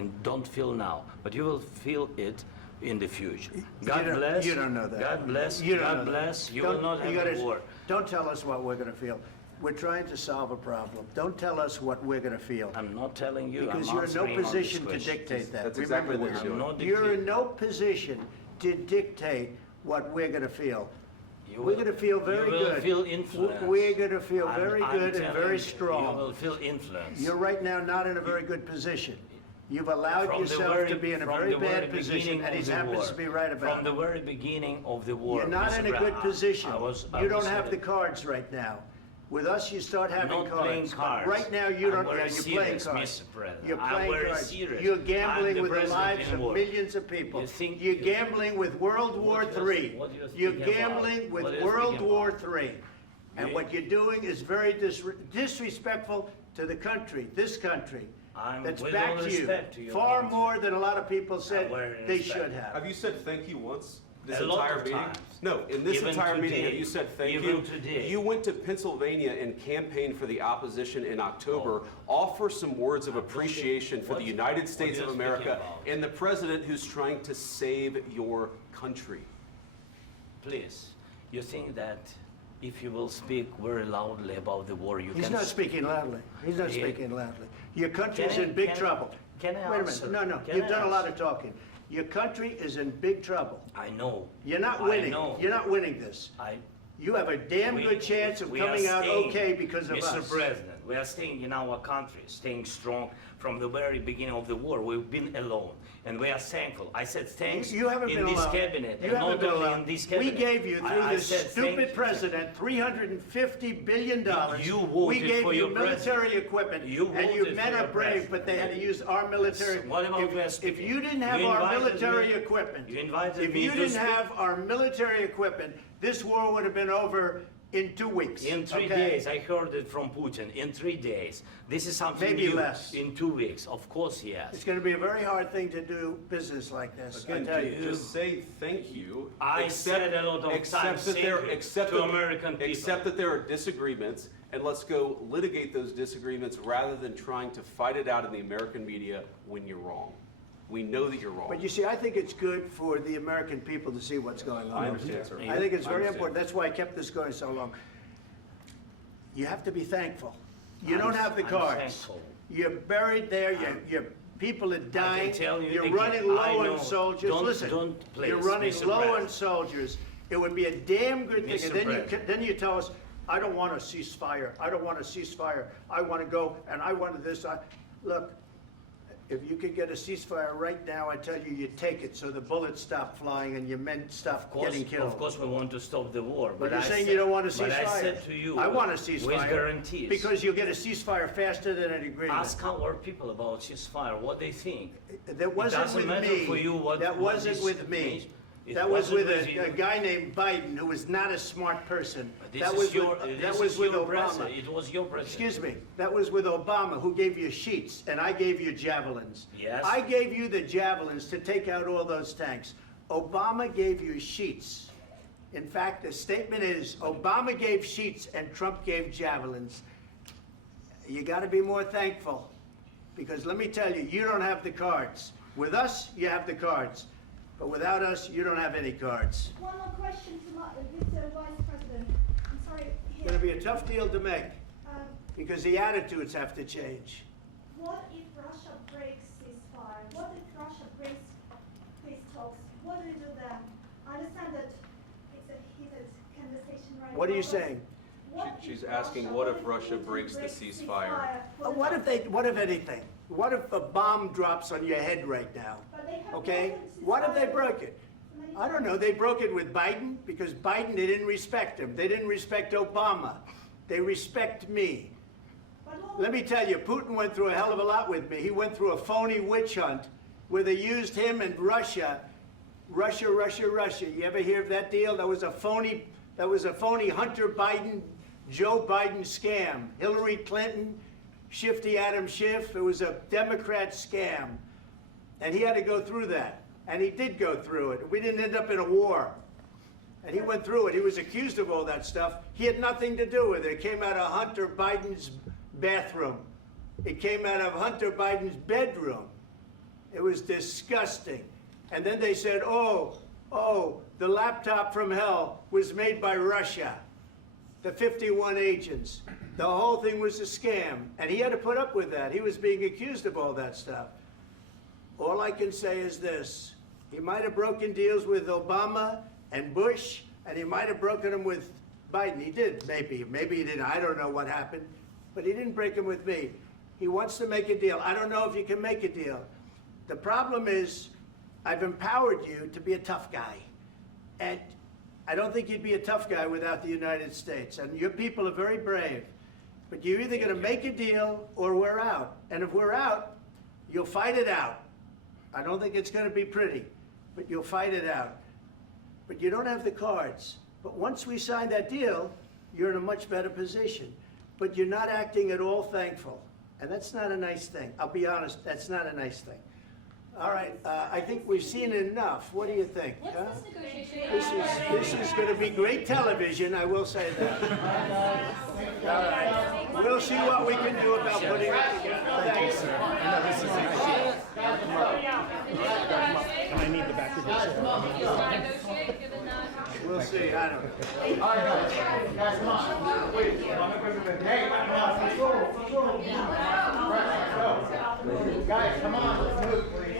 and don't feel now, but you will feel it in the future. God bless. You don't know that. God bless. You don't God know that. bless. You will not have a war. Don't tell us what we're going to feel. We're trying to solve a problem. Don't tell us what we're going to feel. I'm not telling you. Because I'm you're in no answering on position this to question. dictate that. That's Remember exactly what this. you're I'm not You're dictating. in no position to dictate what we're going to feel. You We're will- going to feel very you will good. feel influence. We're going to feel I'm- very I'm good and telling very you, strong. You will feel influence. You're right now not in a very good position. You've allowed From the yourself very- to be in a from very the very bad position, beginning and of he the happens war. to be right about From the it. very beginning of the war. You're not Mr. in a good Brown, position. I You was don't have the cards right now. With us, you start having not playing cards. cards. Right now, you don't. I'm very You're playing serious, cards. Mr. President. You're I'm playing very cards. serious. You're I'm gambling the with the president lives in of war. millions of people. You think You're you- gambling with World War What III. what you're You're speaking gambling about? with What you're World speaking War about? III. And You- what you're doing is very disrespectful to the country, this country. I'm That's with back all to you. respect to your Far country. more than a lot of people said very they respect. should have. Have you said thank you once? This A lot entire of meeting? times. No, in this Even entire meeting, have today. you said thank Even you? today. You went to Pennsylvania and campaigned for the opposition in October. Offer some words of appreciation for the United States what of you're speaking America about. and the president who's trying to save your country. Please, you think that if you will speak very loudly about the war, you He's can... not speaking loudly. He's not Yeah. speaking loudly. Your country is Can I- in big can I- trouble. can I Wait a answer? minute. No, Can you've I done a lot answer? of talking. Your country is in big trouble. I know. You're not I winning. know. You're not winning this. You have a damn We- good chance of we are coming out staying, okay because of Mr. us. President, we are staying in our country, staying strong from the very beginning of the war. We've been alone, and we are thankful. I said thanks You haven't in been this alone. cabinet, You and haven't not been only alone. in this We cabinet. gave you, through I this said thank stupid you. president, $350 billion. You We voted gave for you your military president. equipment, You and you voted men for are your brave, president. but they had to use our military. What about West If Virginia? you didn't have You our invited military me- equipment, you invited if me you to didn't speak. have our military equipment, this war would have been over in 2 weeks. In 3 okay? days, I heard it from Putin. In 3 days, this is something Maybe new. less. In 2 weeks, of course, yes. It's going to be a very hard thing to do business like this. I Again, tell you. just say thank you. I said a lot of accept times that thank there, you accept to that- American people. Accept that there are disagreements, and let's go litigate those disagreements rather than trying to fight it out in the American media when you're wrong. We know that you're wrong. But you see, I think it's good for the American people to see what's going on. I understand, sir. I think it's I very understand. important. That's why I kept this going so long. You have to be thankful. You I'm- don't have the I'm cards. thankful. You're buried there. Your people are dying. tell you You're again, running I low know. on soldiers. Don't- Listen, don't, please, you're running Mr. low on President. soldiers. It would be a damn good thing. Mr. And then President. then you tell us, I don't want a ceasefire. I don't want a ceasefire. I want to go and I want this. Look, if you could get a ceasefire right now, I tell you, you take it so the bullets stop flying and your men stop getting killed. Of course, we want to stop the war. But you're I saying said- you don't want a ceasefire. But I said to you, I want a ceasefire. with guarantees. Because you'll get a ceasefire faster than an agreement. Ask our people about ceasefire, what they think. That wasn't doesn't with matter me. for you what- That what wasn't this with me. means. It That was wasn't with with you. a guy named Biden who was not a smart person. This That is was your, with, this that was is with your Obama. president. It was your president. Excuse me. That was with Obama, who gave you sheets, and I gave you javelins. Yes. I gave you the javelins to take out all those tanks. Obama gave you sheets. In fact, the statement is Obama gave sheets and Trump gave javelins. You got to be more thankful, because let me tell you, you don't have the cards. With us, you have the cards. But without us, you don't have any cards. One more question to Mr. Vice President. I'm sorry. It's going to be a tough deal to make, Um, because the attitudes have to change. what if Russia breaks ceasefire? What if Russia breaks peace talks? What do you do then? I understand that it's a heated conversation right now. What are you but saying? what She's if asking, what if Russia Putin breaks the breaks ceasefire? for What the- if anything? What if a bomb drops on your head right now? But they have Okay? broken What if they ceasefire broke it? many I don't times. know. They broke it with Biden because Biden, they didn't respect him. They didn't respect Obama. They respect me. But all- Let me tell you, Putin went through a hell of a lot with me. He went through a phony witch hunt where they used him and Russia. Russia. You ever hear of that deal? That was a phony Hunter Biden, Joe Biden scam. Hillary Clinton, Shifty Adam Schiff. It was a Democrat scam. And he had to go through that. And he did go through it. We didn't end up in a war. And he went through it. He was accused of all that stuff. He had nothing to do with it. It came out of Hunter Biden's bathroom. It came out of Hunter Biden's bedroom. It was disgusting. And then they said, oh, the laptop from hell was made by Russia, the 51 agents. The whole thing was a scam. And he had to put up with that. He was being accused of all that stuff. All I can say is this. He might have broken deals with Obama and Bush, and he might have broken them with Biden. He did, maybe. Maybe he didn't. I don't know what happened. But he didn't break them with me. He wants to make a deal. I don't know if you can make a deal. The problem is, I've empowered you to be a tough guy. And I don't think you'd be a tough guy without the United States. And your people are very brave. But you're either going to make a deal or we're out. And if we're out, you'll fight it out. I don't think it's going to be pretty, but you'll fight it out. But you don't have the cards. But once we sign that deal, you're in a much better position. But you're not acting at all thankful. And that's not a nice thing. I'll be honest, that's not a nice thing. All right, I think we've seen enough. What do you think? What's huh? this negotiation? This is going to be great television, I will say that. All right. We'll see what we can do about putting it together. Thank you, sir. I need the back of your chair. We'll see. I don't know. All right, guys, come on. Wait. Hey, let's go. Guys, come on. Let's move, please.